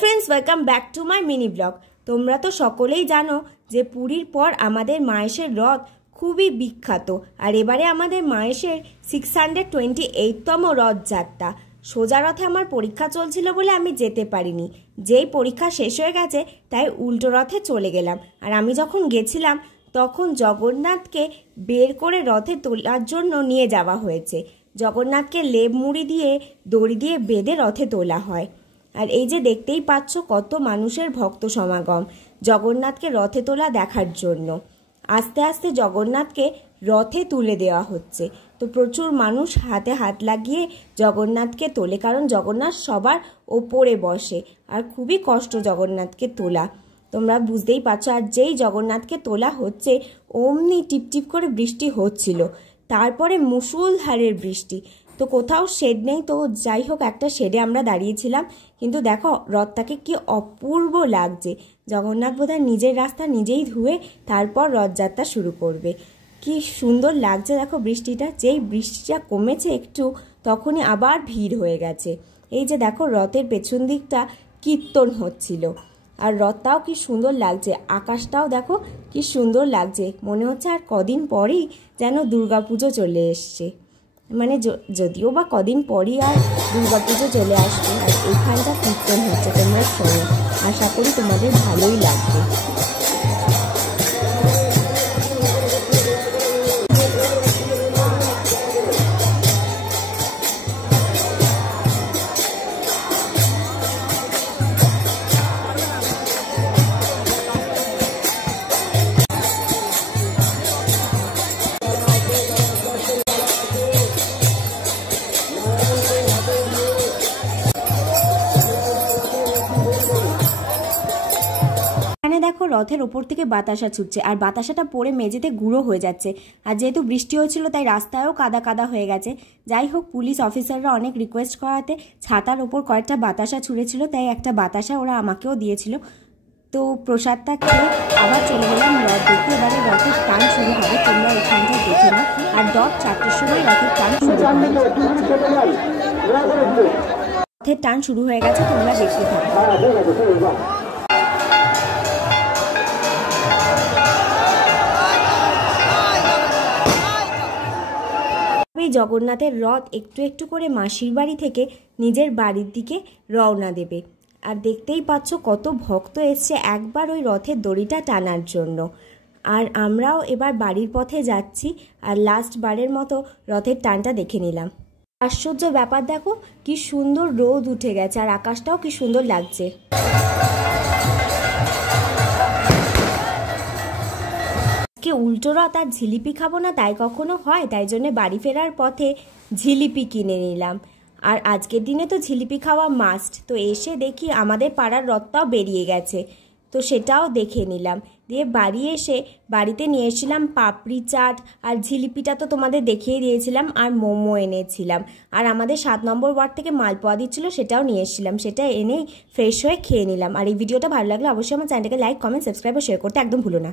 Friends, welcome back to my mini blog. তোমরা তো সকলেই জানো যে পুরীর পর আমাদের মাহেশের রথ খুবই বিখ্যাত। আর এবারে আমাদের মাহেশের 628তম রথযাত্রা। সোজা রথে আমার পরীক্ষা চলছিল বলে আমি যেতে পারিনি। যেই পরীক্ষা শেষ হয়ে গেছে তাই উল্টো রথে চলে গেলাম। আর আমি যখন গেছিলাম তখন জগন্নাথকে বের করে রথে তোলার জন্য নিয়ে যাওয়া হয়েছে। জগন্নাথকে লেপ মুড়ি দিয়ে দড়ি দিয়ে বেঁধে রথে তোলা হয়। আর এই যে দেখতেই পাচ্ছ কত মানুষের ভক্ত সমাগম জগন্নাথকে রথে তোলা দেখার জন্য। আস্তে আস্তে জগন্নাথকে রথে তুলে দেওয়া হচ্ছে। তো প্রচুর মানুষ হাতে হাত লাগিয়ে জগন্নাথকে তোলে, কারণ জগন্নাথ সবার ওপরে বসে আর খুবই কষ্ট জগন্নাথকে তোলা। তোমরা বুঝতেই পারছো। আর যেই জগন্নাথকে তোলা হচ্ছে অমনি টিপটিপ করে বৃষ্টি হচ্ছিল, তারপরে মুষলধারের বৃষ্টি। তো কোথাও শেড নেই, তো যাই হোক একটা শেডে আমরা দাঁড়িয়েছিলাম। কিন্তু দেখো রথটাকে কি অপূর্ব লাগছে। জগন্নাথ বোধহয় নিজের রাস্তা নিজেই ধুয়ে তারপর রথযাত্রা শুরু করবে। কি সুন্দর লাগছে দেখো বৃষ্টিটা। যেই বৃষ্টিটা কমেছে একটু তখনই আবার ভিড় হয়ে গেছে। এই যে দেখো রথের পেছন দিকটা কীর্তন হচ্ছিল। আর রথটাও কি সুন্দর লাগছে, আকাশটাও দেখো কি সুন্দর লাগছে। মনে হচ্ছে আর কদিন পরেই যেন দুর্গাপুজো চলে এসছে। মানে যদিও বা কদিন পরই আর দুর্গাপুজো চলে আসবে। আর এইখানটা কীর্তন হচ্ছে, তোমরা শোনো। আশা করি তোমাদের ভালোই লাগবে। দেখো রথের ওপর থেকে বাতাসা ছুটছে আর বাতাসাটা পড়ে মেঝেতে গুঁড়ো হয়ে যাচ্ছে। আর যেহেতু বৃষ্টি হয়েছিল তাই রাস্তায়ও কাদা কাদা হয়ে গেছে। যাই হোক পুলিশ অফিসাররা অনেক রিকোয়েস্ট করাতে ছাতার ওপর কয়েকটা বাতাসা ছুঁড়েছিল, তাই একটা বাতাসা ওরা আমাকেও দিয়েছিল। তো প্রসাদটা খেয়ে আবার চলে গেলাম রথ দেখতে। এবারে রথের টান শুরু হবে, তোমরা এখানটা দেখে নাও। আর 4টার সময় রথের টান শুরু হবে। রথের টান শুরু হয়ে গেছে, তোমরা দেখতে থাকো। জগন্নাথের রথ একটু একটু করে মাসির বাড়ি থেকে নিজের বাড়ির দিকে রওনা দেবে। আর দেখতেই পাচ্ছ কত ভক্ত এসছে একবার ওই রথের দড়িটা টানার জন্য। আর আমরাও এবার বাড়ির পথে যাচ্ছি আর লাস্ট বারের মতো রথের টানটা দেখে নিলাম। আশ্চর্য ব্যাপার দেখো কি সুন্দর রোদ উঠে গেছে আর আকাশটাও কি সুন্দর লাগছে। উল্টো রথ আর জিলিপি খাবো না তাই কখনো হয়, তাই জন্য বাড়ি ফেরার পথে জিলিপি কিনে নিলাম। আর আজকের দিনে তো জিলিপি খাওয়া মাস্ট। তো এসে দেখি আমাদের পাড়ার রথটাও বেরিয়ে গেছে, তো সেটাও দেখে নিলাম। দিয়ে বাড়ি এসে বাড়িতে নিয়ে এসেছিলাম পাপড়ি চাট, আর জিলিপিটা তো তোমাদের দেখিয়ে দিয়েছিলাম, আর মোমো এনেছিলাম। আর আমাদের 7 নম্বর ওয়ার্ড থেকে মালপোয়া দিচ্ছিলো, সেটাও নিয়ে এসেছিলাম। সেটা এনেই ফ্রেশ হয়ে খেয়ে নিলাম। আর এই ভিডিওটা ভালো লাগলে অবশ্যই আমার চ্যানেলটাকে লাইক, কমেন্ট, সাবস্ক্রাইব ও শেয়ার করতে একদম ভুলো না।